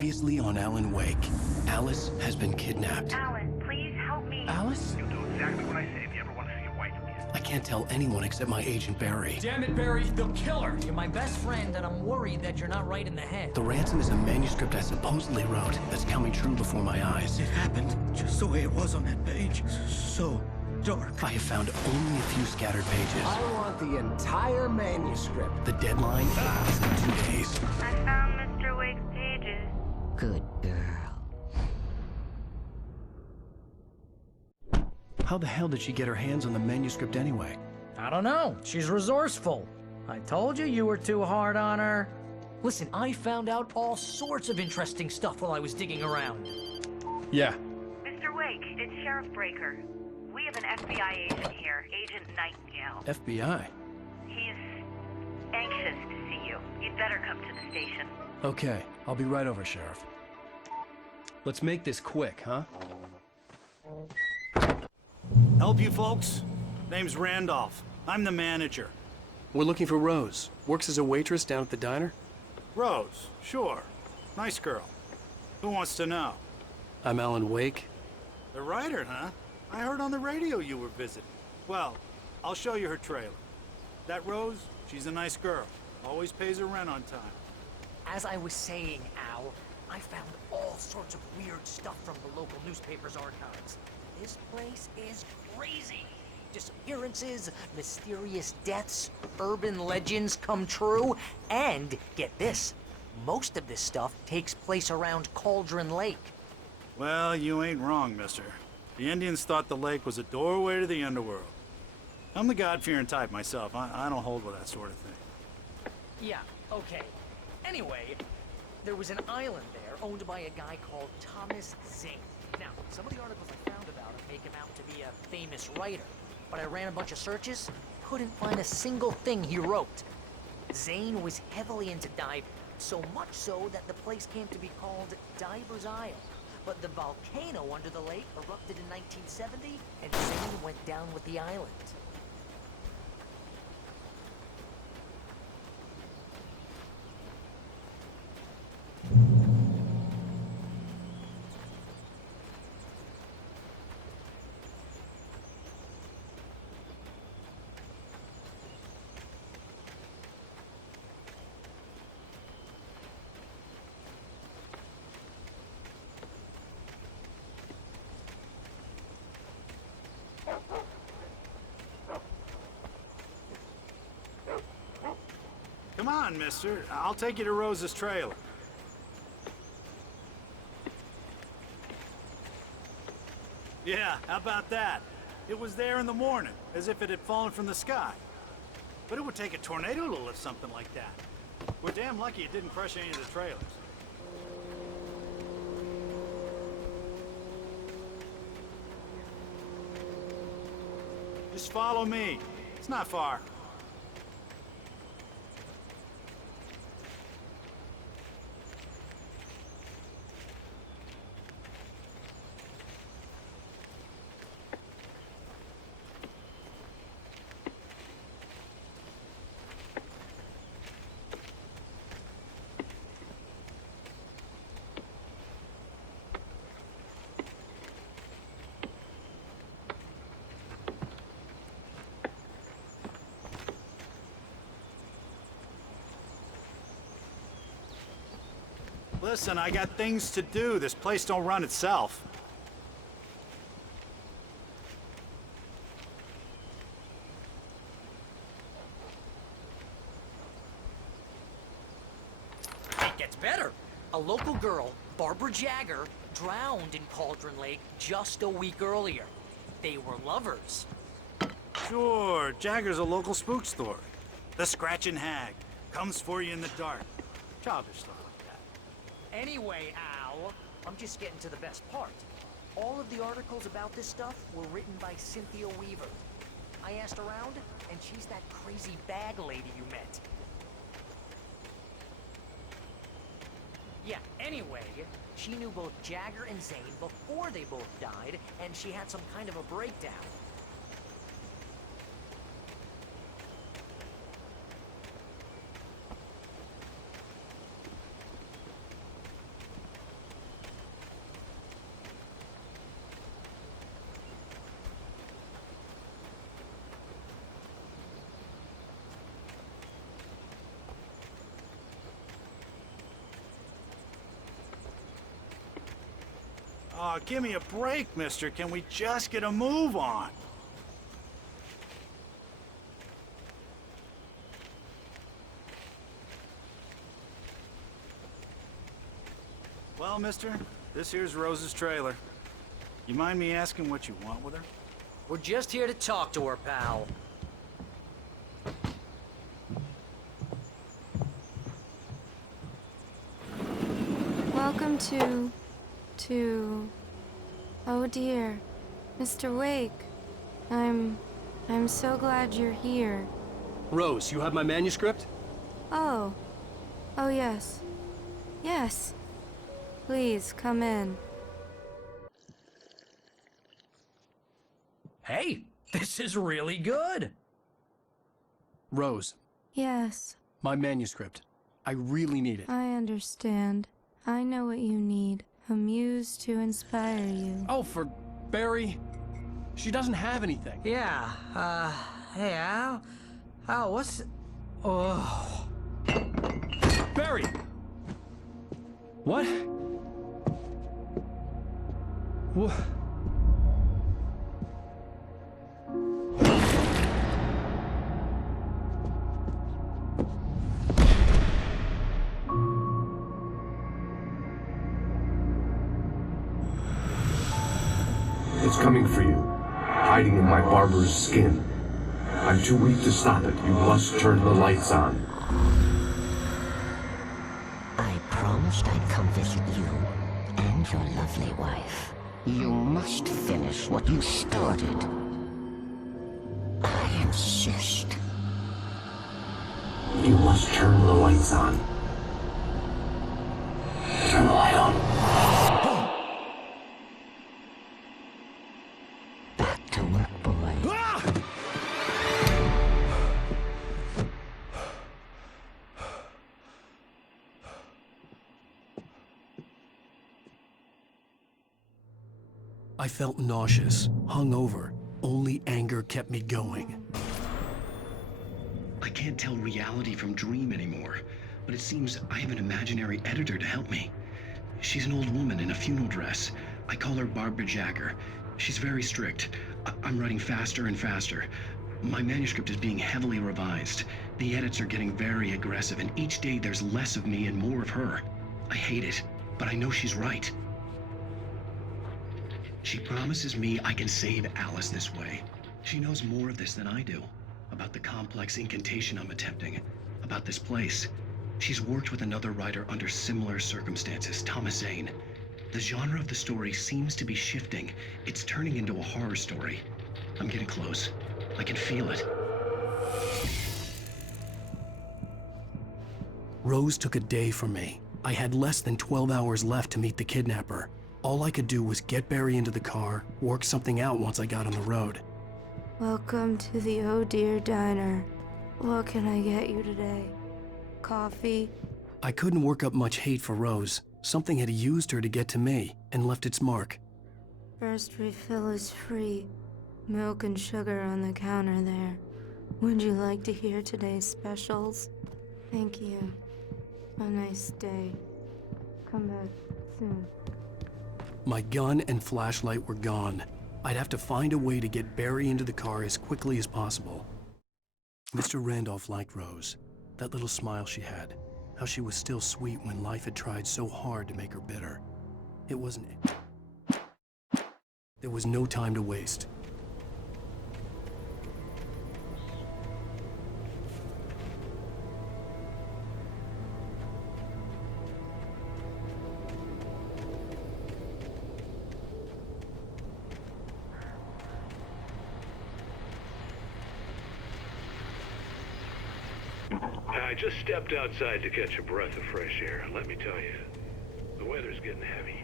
Previously on Alan Wake, Alice has been kidnapped. Alan, please help me. Alice? You'll do exactly what I say if you ever want to see your wife again. I can't tell anyone except my agent Barry. Damn it, Barry, they'll kill her! You're my best friend, and I'm worried that you're not right in the head. The ransom is a manuscript I supposedly wrote that's coming true before my eyes. It happened just the way it was on that page. So dark. I have found only a few scattered pages. I want the entire manuscript. The deadline is in 2 days. I found Mr. Wake's pages. Good girl. How the hell did she get her hands on the manuscript anyway? I don't know. She's resourceful. I told you you were too hard on her. Listen, I found out all sorts of interesting stuff while I was digging around. Yeah. Mr. Wake, it's Sheriff Breaker. We have an FBI agent here, Agent Nightingale. FBI? He's anxious to see you. You'd better come to the station. Okay, I'll be right over, Sheriff. Let's make this quick, huh? Help you folks? Name's Randolph. I'm the manager. We're looking for Rose. Works as a waitress down at the diner. Rose, sure. Nice girl. Who wants to know? I'm Alan Wake. The writer, huh? I heard on the radio you were visiting. Well, I'll show you her trailer. That Rose, she's a nice girl. Always pays her rent on time. As I was saying, Al, I found all sorts of weird stuff from the local newspaper's archives. This place is crazy. Disappearances, mysterious deaths, urban legends come true, and get this, most of this stuff takes place around Cauldron Lake. Well, you ain't wrong, mister. The Indians thought the lake was a doorway to the underworld. I'm the God-fearing type myself. I don't hold with that sort of thing. Yeah, okay. Anyway, there was an island there owned by a guy called Thomas Zane. Now, some of the articles I found about him make him out to be a famous writer, but I ran a bunch of searches, couldn't find a single thing he wrote. Zane was heavily into diving, so much so that the place came to be called Diver's Isle. But the volcano under the lake erupted in 1970, and Zane went down with the island. Come on, mister. I'll take you to Rose's trailer. Yeah, how about that? It was there in the morning, as if it had fallen from the sky. But it would take a tornado to lift something like that. We're damn lucky it didn't crush any of the trailers. Just follow me. It's not far. Listen, I got things to do. This place don't run itself. It gets better. A local girl, Barbara Jagger, drowned in Cauldron Lake just a week earlier. They were lovers. Sure, Jagger's a local spook story. The Scratching Hag comes for you in the dark. Childish stuff like that. Anyway, Al, I'm just getting to the best part. All of the articles about this stuff were written by Cynthia Weaver. I asked around, and she's that crazy bag lady you met. Yeah, anyway, she knew both Jagger and Zane before they both died, and she had some kind of a breakdown. Oh, give me a break, mister. Can we just get a move on? Well, mister, this here's Rose's trailer. You mind me asking what you want with her? We're just here to talk to her, pal. Welcome to... Oh dear, Mr. Wake. I'm so glad you're here. Rose, you have my manuscript? Oh. Oh yes. Yes. Please, come in. Hey, this is really good. Rose, Yes, my manuscript. I really need it. I understand. I know what you need. A muse to inspire you. Oh, for Barry. She doesn't have anything. Yeah, hey, Al? Al, what's... Oh... Barry! What? What? It's coming for you, hiding in my barber's skin. I'm too weak to stop it. You must turn the lights on. I promised I'd come visit you and your lovely wife. You must finish what you started. I insist. You must turn the lights on. Turn the light on. Back to work, boy. I felt nauseous, hungover. Only anger kept me going. I can't tell reality from dream anymore, but it seems I have an imaginary editor to help me. She's an old woman in a funeral dress. I call her Barbara Jagger. She's very strict. I'm writing faster and faster. My manuscript is being heavily revised. The edits are getting very aggressive, and each day there's less of me and more of her. I hate it, but I know she's right. She promises me I can save Alice this way. She knows more of this than I do. About the complex incantation I'm attempting. About this place. She's worked with another writer under similar circumstances, Thomas Zane. The genre of the story seems to be shifting. It's turning into a horror story. I'm getting close. I can feel it. Rose took a day from me. I had less than 12 hours left to meet the kidnapper. All I could do was get Barry into the car, work something out once I got on the road. Welcome to the Oh Dear Diner. What can I get you today? Coffee? I couldn't work up much hate for Rose. Something had used her to get to me and left its mark. First refill is free. Milk and sugar on the counter there. Would you like to hear today's specials? Thank you. A nice day. Come back soon. My gun and flashlight were gone. I'd have to find a way to get Barry into the car as quickly as possible. Mr. Randolph liked Rose. That little smile she had. How she was still sweet when life had tried so hard to make her bitter. It wasn't... There was no time to waste. I just stepped outside to catch a breath of fresh air. Let me tell you, the weather's getting heavy.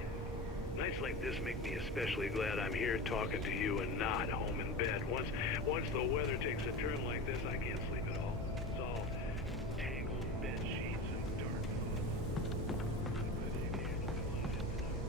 Nights like this make me especially glad I'm here talking to you and not home in bed. Once the weather takes a turn like this, I can't sleep at all. It's all tangled bed sheets and dark clothes. I'm glad you can handle a lot of it tonight.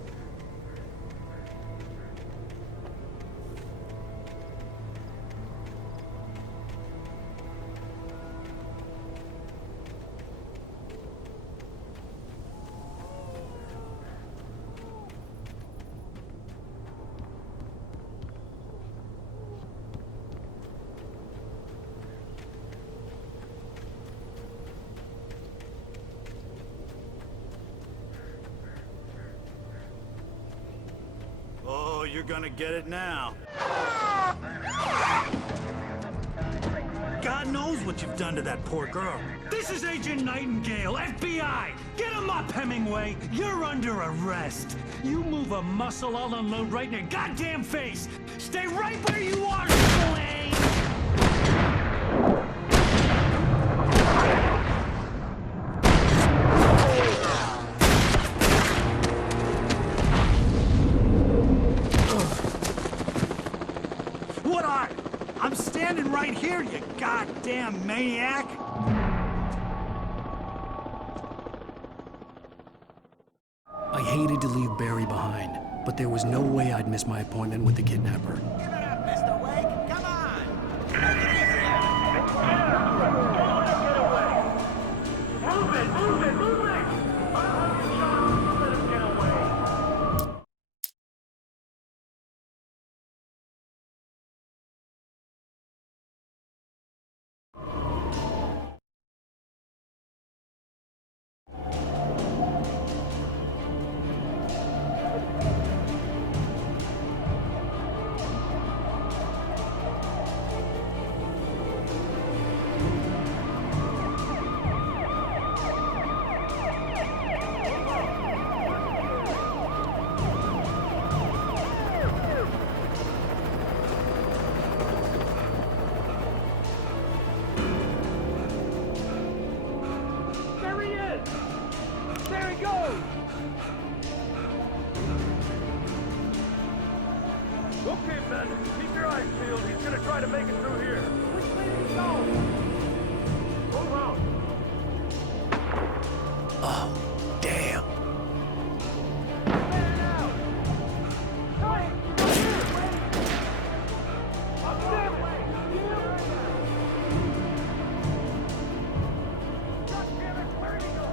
you're gonna get it now. God knows what you've done to that poor girl. This is Agent Nightingale, FBI! Get him up, Hemingway! You're under arrest! You move a muscle, I'll unload right in your goddamn face! Stay right where you are, Slane! What are? I'm standing right here, you goddamn maniac! I hated to leave Barry behind, but there was no way I'd miss my appointment with the kidnapper. Give it up, Mr. Wake! Come on! Take it easy! Get away! Move it! Move it! Move it! I'll have you shot if you let him get away! There he is! There he goes! Okay, men, keep your eyes peeled. He's gonna try to make it through here. Which way did he go? Move out! Oh, damn. Get it out! Hey! I'm damn it! God damn it! Where'd he go?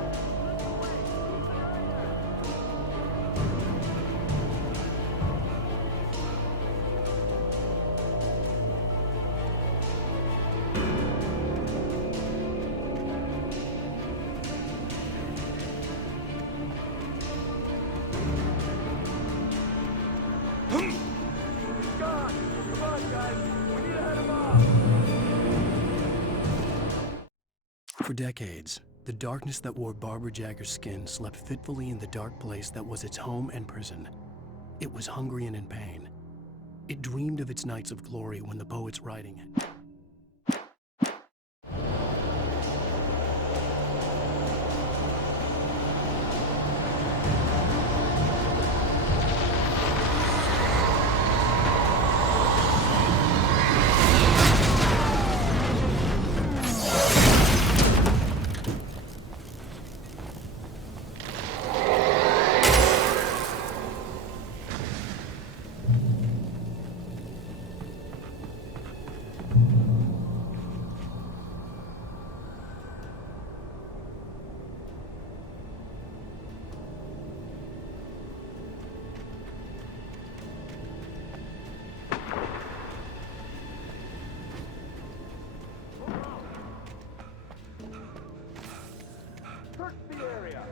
He's gone! Come on, guys! We need to head him off! For decades, the darkness that wore Barbara Jagger's skin slept fitfully in the dark place that was its home and prison. It was hungry and in pain. It dreamed of its nights of glory when the poets writing it. Search the area!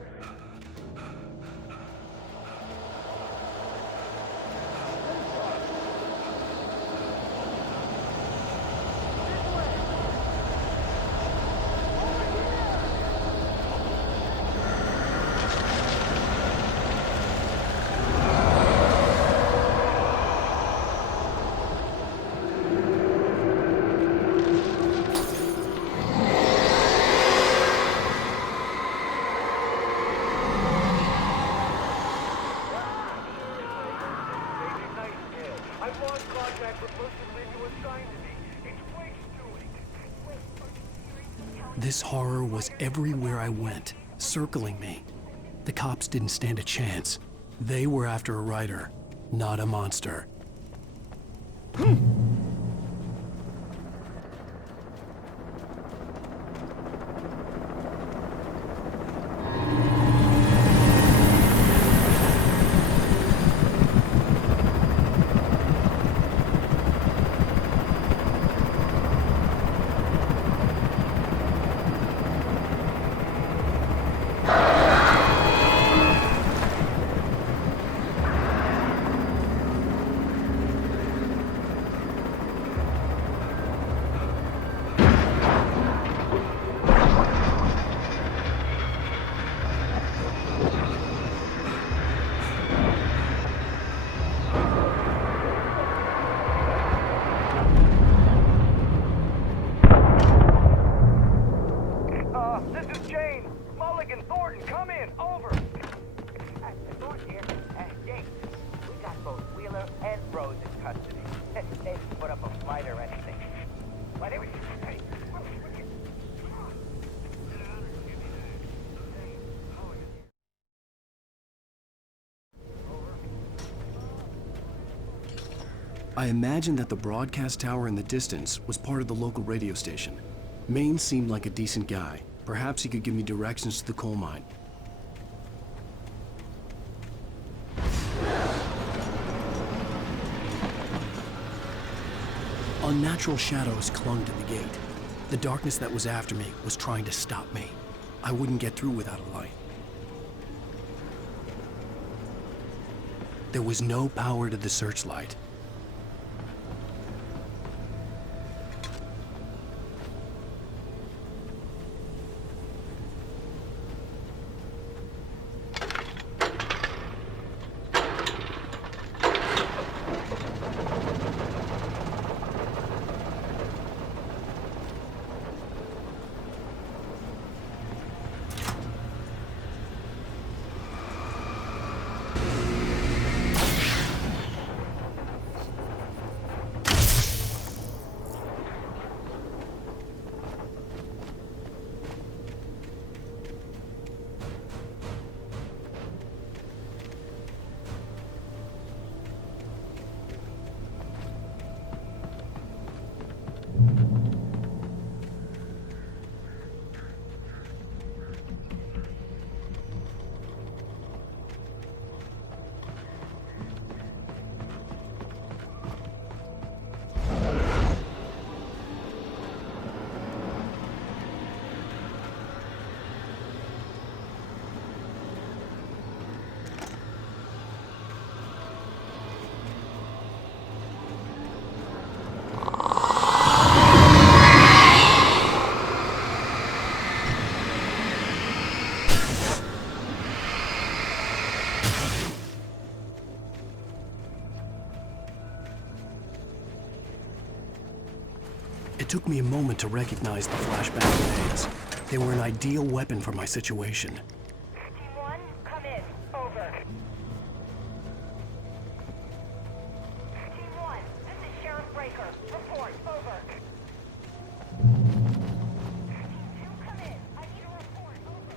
I've lost contact with most of the men you assigned to me. It's Wake's doing. This horror was everywhere I went, circling me. The cops didn't stand a chance. They were after a writer, not a monster. I imagined that the broadcast tower in the distance was part of the local radio station. Maine seemed like a decent guy. Perhaps he could give me directions to the coal mine. Unnatural shadows clung to the gate. The darkness that was after me was trying to stop me. I wouldn't get through without a light. There was no power to the searchlight. It took me a moment to recognize the flashbang grenades. They were an ideal weapon for my situation. Team 1, come in. Over. Team 1, this is Sheriff Breaker. Report. Over. Team 2, come in. I need a report. Over.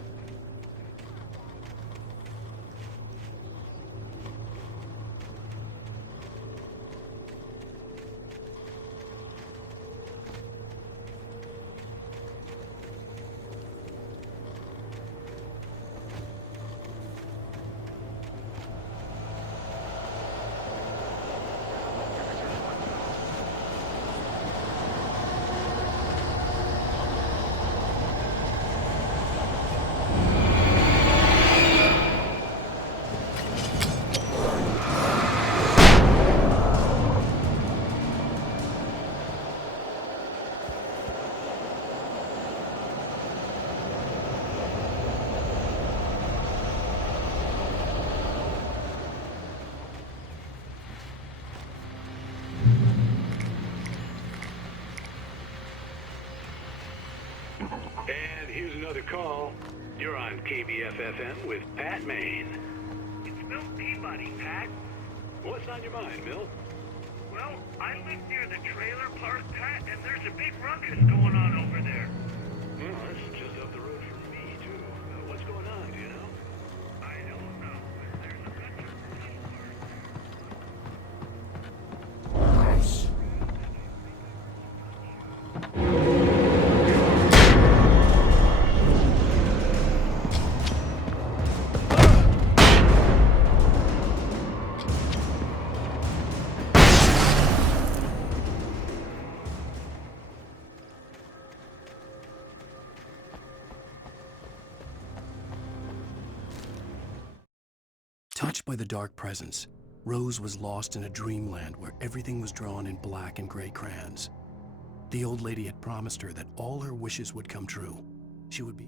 And here's another call. You're on KBF-FM with Pat Maine. It's Milt Peabody, Pat. What's on your mind, Milt? Well, I live near the trailer park, Pat, and there's a big ruckus going on over there. Well, that's just up the road from me, too. What's going on, do you know? I don't know, but there's a bunch of Touched by the dark presence, Rose was lost in a dreamland where everything was drawn in black and gray crayons. The old lady had promised her that all her wishes would come true. She would be...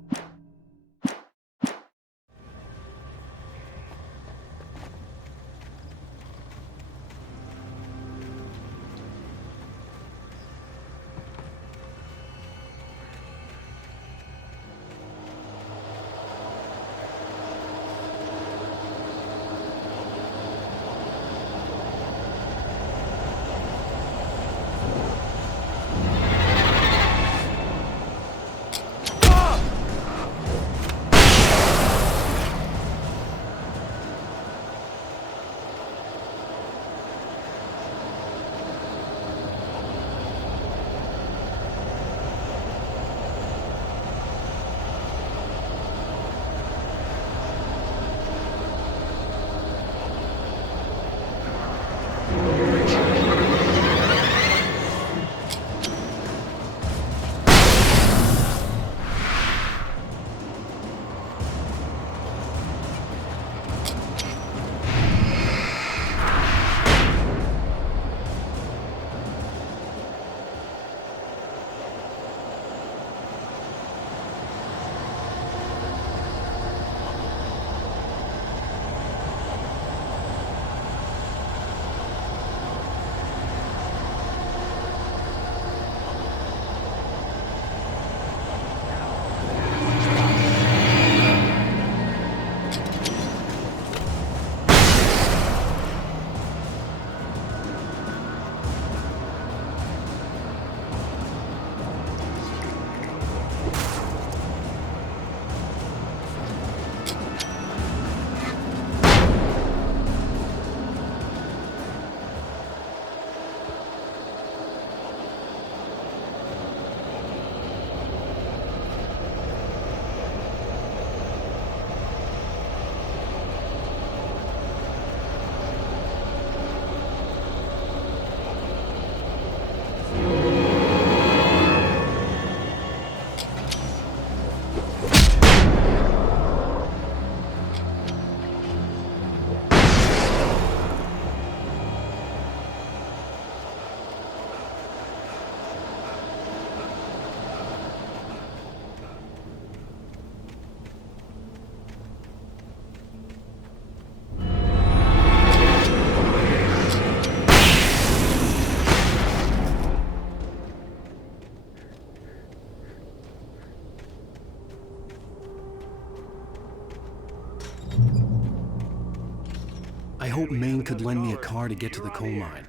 I hope Maine could lend me a car to get to the coal mine.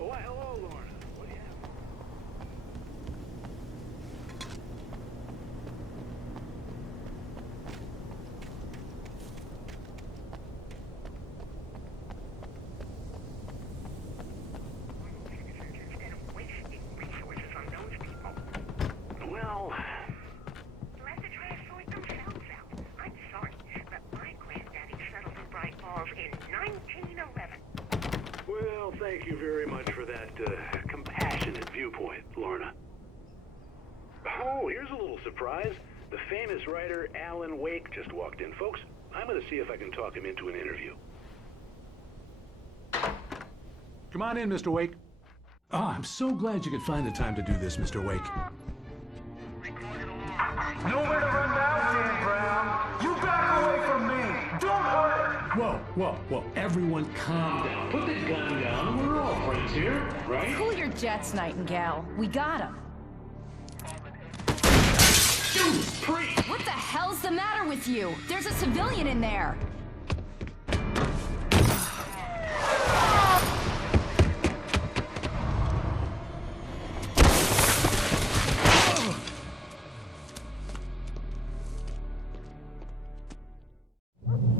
Oh, why, hello, Lorna. What do you have? Well, Let the trash sort themselves out. I'm sorry, but my granddaddy settled in Bright Falls in 1911. well, thank you very much for that compassionate viewpoint, Lorna. Oh, here's a little surprise. The famous writer Alan Wake just walked in. Folks, I'm going to see if I can talk him into an interview. Come on in, Mr. Wake. Oh, I'm so glad you could find the time to do this, Mr. Wake. Nowhere to run now, Dan Brown. You back away from me. Don't hurt her. Whoa. Everyone calm down. Put the gun down. We're all friends here, right? Cool your jets, Nightingale. We got him. Judas Priest! What the hell's the matter with you? There's a civilian in there.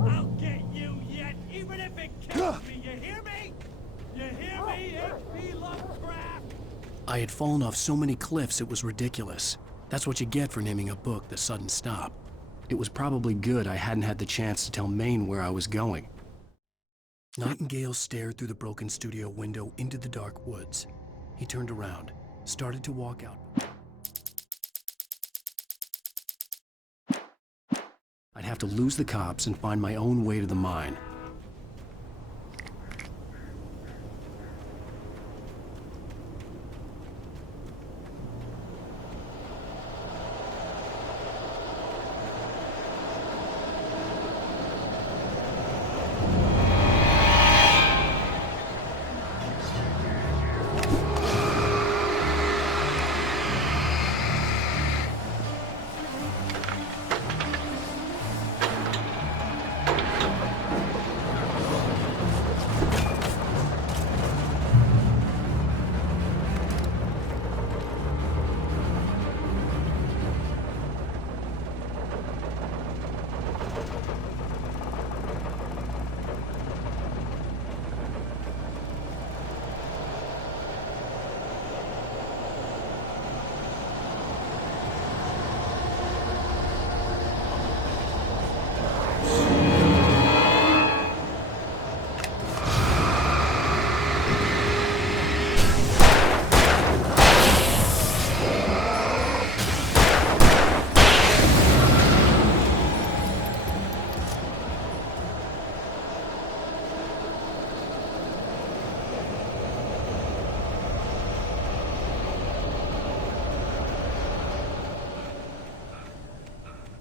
I'll get you yet, even if it kills me. You hear me? You hear me, H.P. Lovecraft? I had fallen off so many cliffs it was ridiculous. That's what you get for naming a book The Sudden Stop. It was probably good I hadn't had the chance to tell Maine where I was going. Nightingale stared through the broken studio window into the dark woods. He turned around, started to walk out. I'd have to lose the cops and find my own way to the mine.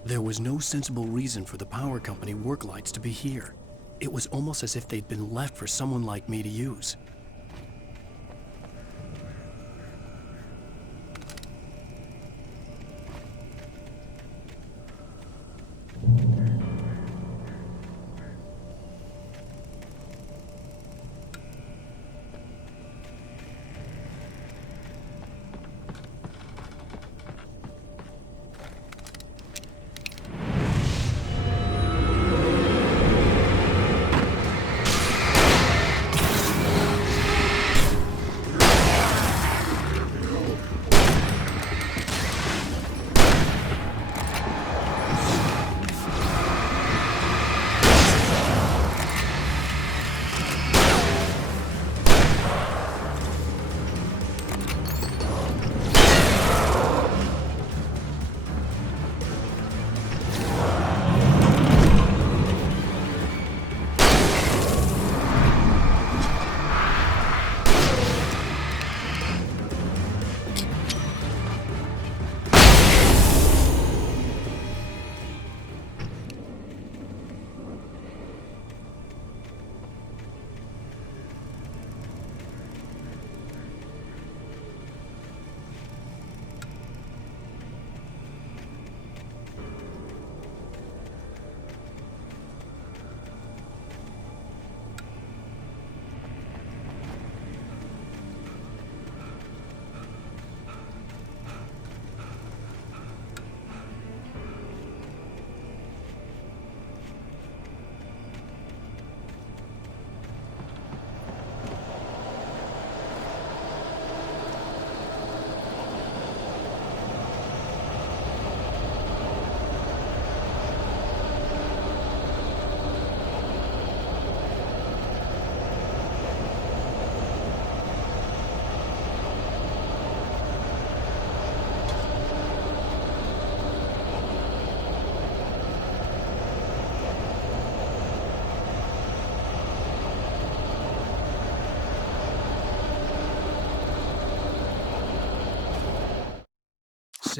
There was no sensible reason for the power company work lights to be here. It was almost as if they'd been left for someone like me to use.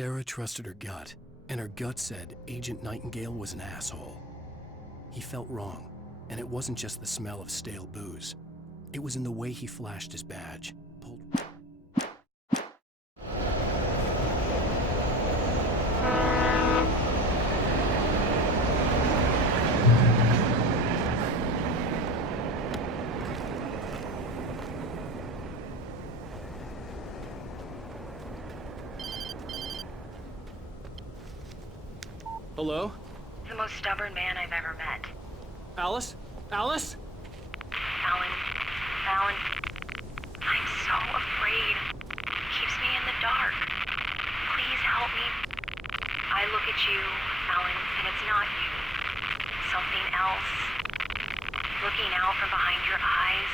Sarah trusted her gut, and her gut said Agent Nightingale was an asshole. He felt wrong, and it wasn't just the smell of stale booze. It was in the way he flashed his badge. Hello? The most stubborn man I've ever met. Alice? Alice? Alan, I'm so afraid. It keeps me in the dark. Please help me. I look at you, Alan, and it's not you. Something else. Looking out from behind your eyes.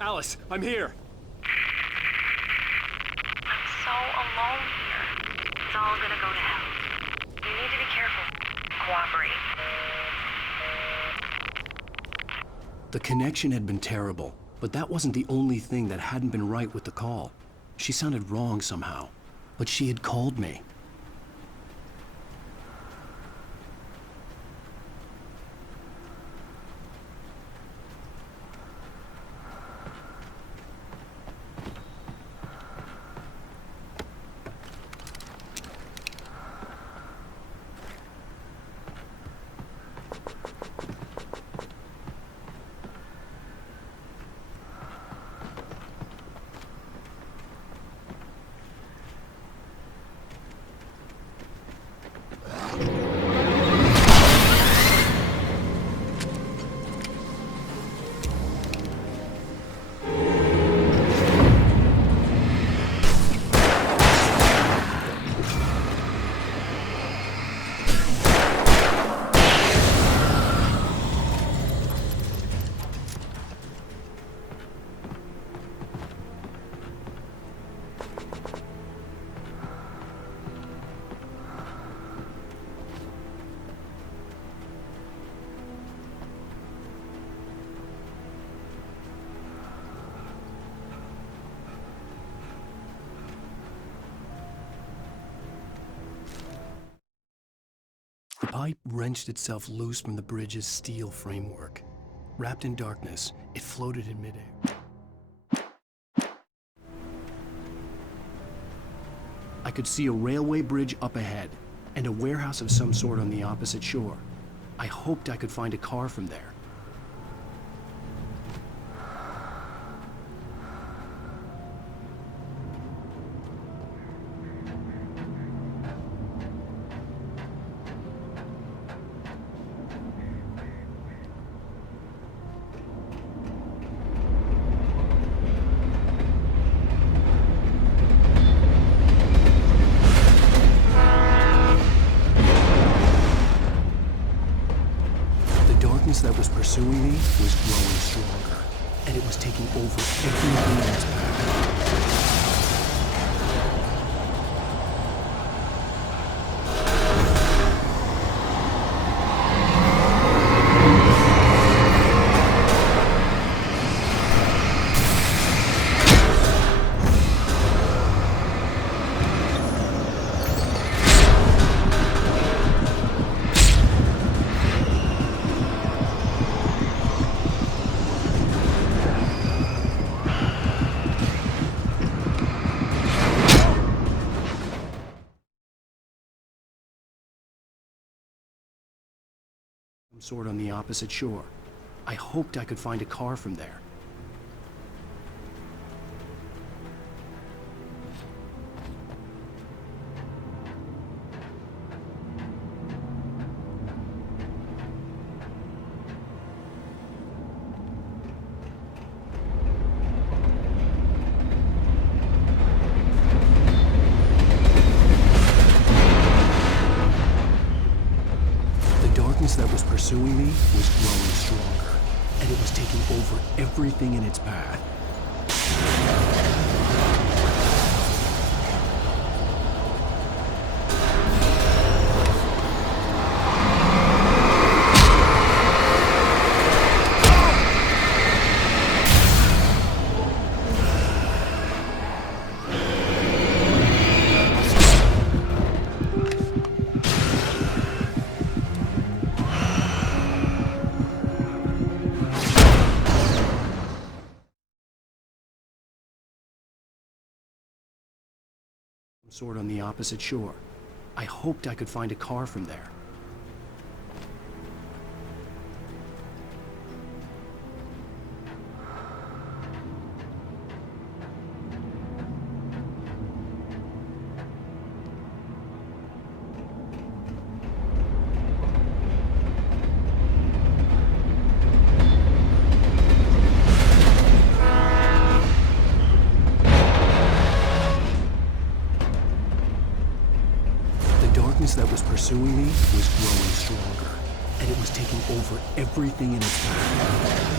Alice, I'm here. I'm so alone here. It's all gonna go to hell. You need to be careful. Cooperate. The connection had been terrible, but that wasn't the only thing that hadn't been right with the call. She sounded wrong somehow, but she had called me. The pipe wrenched itself loose from the bridge's steel framework. Wrapped in darkness, it floated in midair. I could see a railway bridge up ahead, and a warehouse of some sort on the opposite shore. I hoped I could find a car from there. That was pursuing me was growing stronger, and it was taking over everything in its path. Sort on the opposite shore. I hoped I could find a car from there. That was pursuing me was growing stronger, and it was taking over everything in its path. Sort on the opposite shore. I hoped I could find a car from there. That was pursuing me was growing stronger, and it was taking over everything in its path.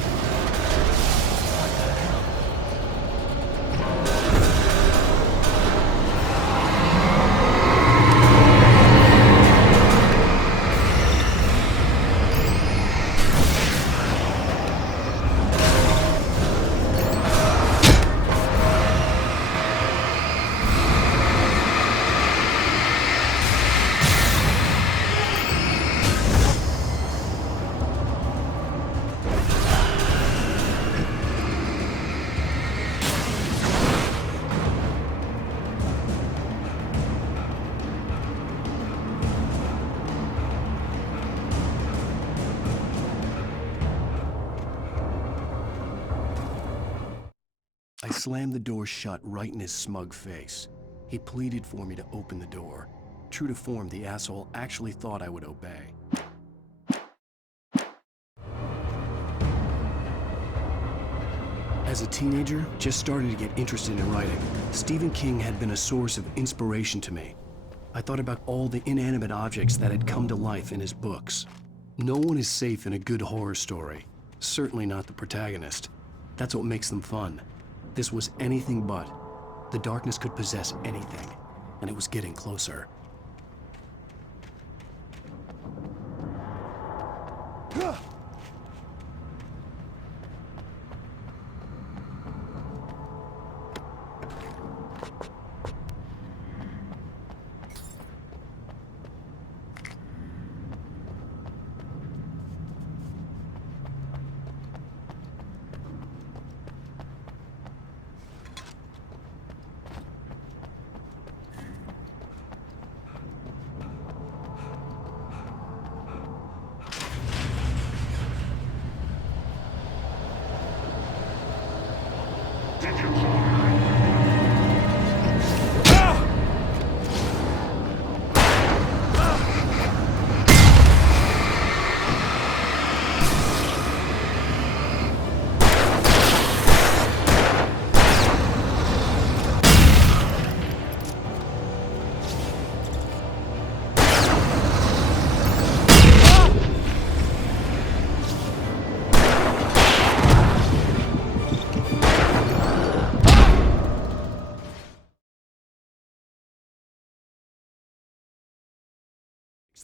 I slammed the door shut right in his smug face. He pleaded for me to open the door. True to form, the asshole actually thought I would obey. As a teenager, just starting to get interested in writing, Stephen King had been a source of inspiration to me. I thought about all the inanimate objects that had come to life in his books. No one is safe in a good horror story. Certainly not the protagonist. That's what makes them fun. This was anything but. The darkness could possess anything, and it was getting closer.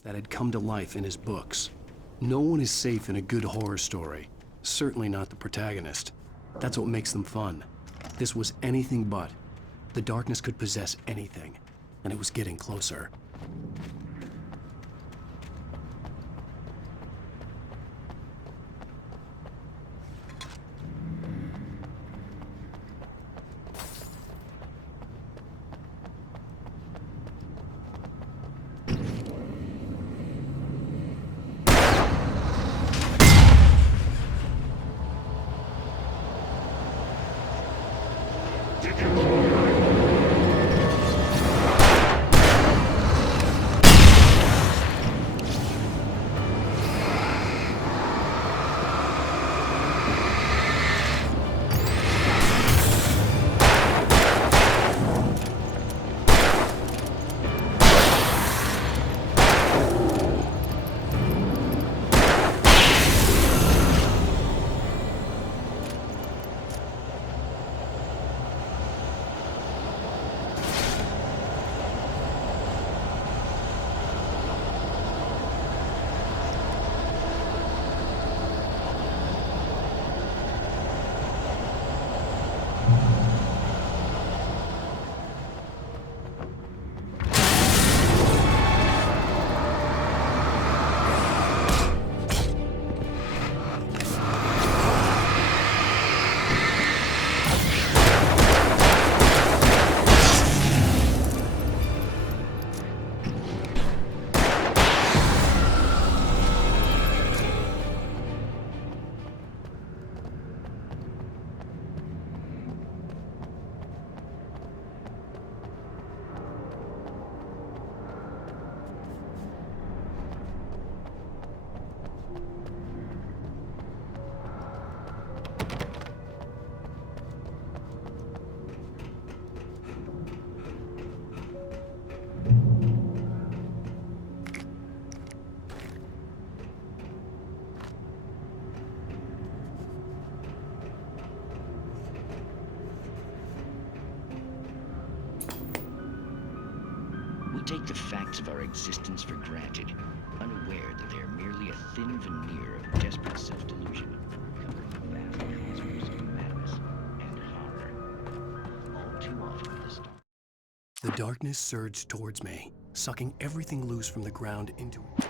That had come to life in his books. No one is safe in a good horror story. Certainly not the protagonist. That's what makes them fun. This was anything but. The darkness could possess anything, and it was getting closer. take the facts of our existence for granted, unaware that they are merely a thin veneer of desperate self-delusion, covering the vast cosmos of madness and horror. All too often the stars. The darkness surged towards me, sucking everything loose from the ground into it.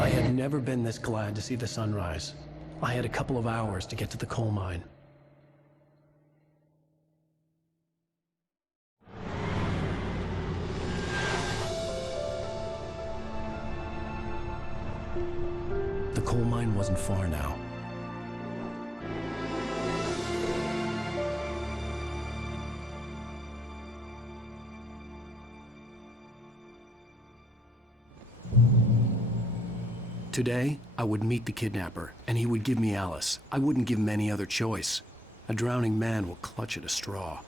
I had never been this glad to see the sunrise. I had a couple of hours to get to the coal mine. The coal mine wasn't far now. Today, I would meet the kidnapper, and he would give me Alice. I wouldn't give him any other choice. A drowning man will clutch at a straw.